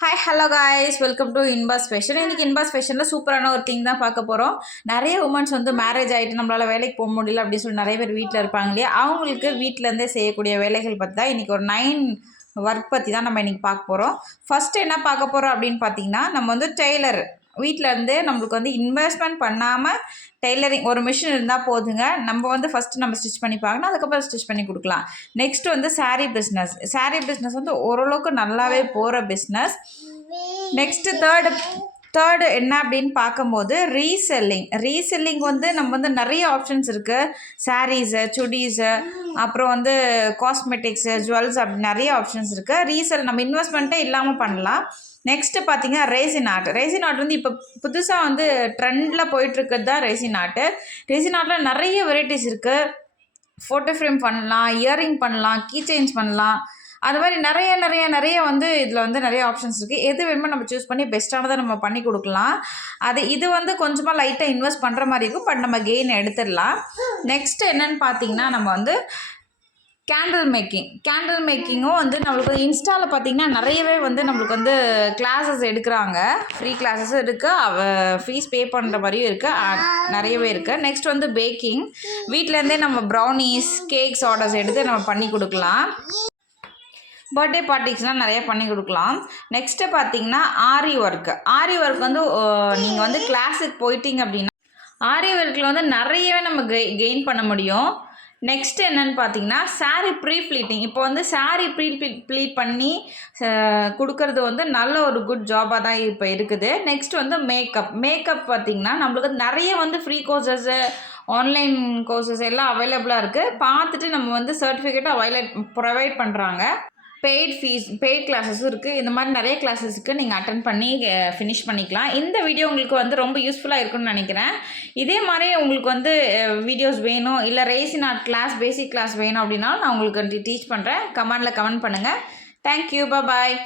Hi hello guys welcome to Inba special இன்னைக்கு இன்பா ஸ்பெஷலில் சூப்பரான ஒரு திங் தான் பார்க்க போகிறோம் நிறைய உமன்ஸ் வந்து மேரேஜ் ஆகிட்டு நம்மளால் வேலைக்கு போக முடியல அப்படின்னு சொல்லி நிறைய பேர் வீட்டில் இருப்பாங்க இல்லையா? அவங்களுக்கு வீட்டிலேருந்தே செய்யக்கூடிய வேலைகள் பற்றி தான் இன்றைக்கி ஒரு நைன் ஒர்க் பற்றி தான் நம்ம இன்றைக்கி பார்க்க போகிறோம் ஃபஸ்ட்டு என்ன பார்க்க போகிறோம் அப்படின்னு பார்த்தீங்கன்னா நம்ம வந்து டெய்லர் வீட்டில் இருந்தே நம்மளுக்கு வந்து இன்வெஸ்ட்மெண்ட் பண்ணாமல் டெய்லரிங் ஒரு மிஷின் இருந்தால் போதுங்க. நம்ம வந்து ஃபஸ்ட்டு நம்ம ஸ்டிச் பண்ணி பார்க்கணும் அதுக்கப்புறம் ஸ்டிச் பண்ணி கொடுக்கலாம். நெக்ஸ்ட் வந்து சாரீ பிஸ்னஸ் சாரீ பிஸ்னஸ் வந்து ஓரளவுக்கு நல்லாவே போகிற பிஸ்னஸ் நெக்ஸ்ட்டு தேர்டு தேர்டு என்ன அப்படின்னு பார்க்கும்போது ரீசெல்லிங் ரீசெல்லிங் வந்து நம்ம வந்து நிறைய ஆப்ஷன்ஸ் இருக்குது சாரீஸு சுடீஸு அப்புறம் வந்து காஸ்மெட்டிக்ஸு ஜுவல்ஸ் அப்படி நிறைய ஆப்ஷன்ஸ் இருக்குது ரீசெல் நம்ம இன்வெஸ்ட்மெண்ட்டே இல்லாமல் பண்ணலாம். நெக்ஸ்ட்டு பார்த்தீங்கன்னா ரேசின் ஆர்ட் ரேசின் ஆர்ட் வந்து இப்போ புதுசாக வந்து ட்ரெண்டில் போயிட்டுருக்கிறது தான் ரேசின் ஆர்ட்டு ரேசின் ஆர்ட்டில் நிறைய வெரைட்டிஸ் இருக்குது ஃபோட்டோ ஃப்ரேம் பண்ணலாம் இயரிங் பண்ணலாம் கீ செயின்ஸ் பண்ணலாம். அது மாதிரி நிறைய நிறைய நிறைய வந்து இதில் வந்து நிறைய ஆப்ஷன்ஸ் இருக்குது எது வேணுமோ நம்ம சூஸ் பண்ணி பெஸ்ட்டானதை நம்ம பண்ணி கொடுக்கலாம். அது இது வந்து கொஞ்சமாக லைட்டாக இன்வெஸ்ட் பண்ணுற மாதிரி இருக்கும் பட் நம்ம கெயின் எடுத்துடலாம். நெக்ஸ்ட் என்னன்னு பார்த்தீங்கன்னா நம்ம வந்து கேண்டில் மேக்கிங் கேண்டில் மேக்கிங்கும் வந்து நம்மளுக்கு இன்ஸ்டாவில் பார்த்தீங்கன்னா நிறையவே வந்து நம்மளுக்கு வந்து கிளாஸஸ் எடுக்கிறாங்க. ஃப்ரீ கிளாஸஸும் இருக்குது அவ ஃபீஸ் பே பண்ணுற மாதிரியும் இருக்குது நிறையவே இருக்குது நெக்ஸ்ட் வந்து பேக்கிங் வீட்டிலேருந்தே நம்ம ப்ரௌனீஸ் கேக்ஸ் ஆர்டர்ஸ் எடுத்து நம்ம பண்ணி கொடுக்கலாம். பர்த்டே பார்ட்டிஸ்லாம் நிறைய பண்ணி கொடுக்கலாம். நெக்ஸ்ட்டு பார்த்தீங்கன்னா ஆரி ஒர்க் ஆரி ஒர்க் வந்து நீங்கள் வந்து கிளாஸுக்கு போயிட்டீங்க அப்படின்னா ஆரி ஒர்க்கில் வந்து நிறையவே நம்ம கெய் கெயின் பண்ண முடியும். நெக்ஸ்ட் என்னன்னு பார்த்தீங்கன்னா சாரீ ப்ரீ ப்ளீட்டிங் இப்போ வந்து சாரீ ப்ரீ ப்ளீட் பண்ணி கொடுக்கறது வந்து நல்ல ஒரு குட் ஜாபாக தான் இப்போ இருக்குது. நெக்ஸ்ட் வந்து மேக்கப் மேக்கப் பார்த்திங்கன்னா நம்மளுக்கு வந்து நிறைய வந்து ஃப்ரீ கோர்சஸ்ஸு ஆன்லைன் கோர்சஸ் எல்லாம் அவைலபிளாக இருக்குது பார்த்துட்டு நம்ம வந்து சர்டிஃபிகேட் அவைல ப்ரொவைட் பண்ணுறாங்க பெய்ட் ஃபீஸ் பெய்ட் கிளாஸஸும் இருக்குது இந்த மாதிரி நிறைய கிளாஸஸ்க்கு நீங்கள் அட்டன் பண்ணி ஃபினிஷ் பண்ணிக்கலாம். இந்த வீடியோ உங்களுக்கு வந்து ரொம்ப யூஸ்ஃபுல்லாக இருக்கும்னு நினைக்கிறேன். இதே மாதிரி உங்களுக்கு வந்து வீடியோஸ் வேணும் இல்லை resin art class basic class வேணும் அப்படின்னா நான் உங்களுக்கு டீச் பண்ணுறேன் கமெண்டில் கமெண்ட் பண்ணுங்கள் தேங்க்யூ பாய்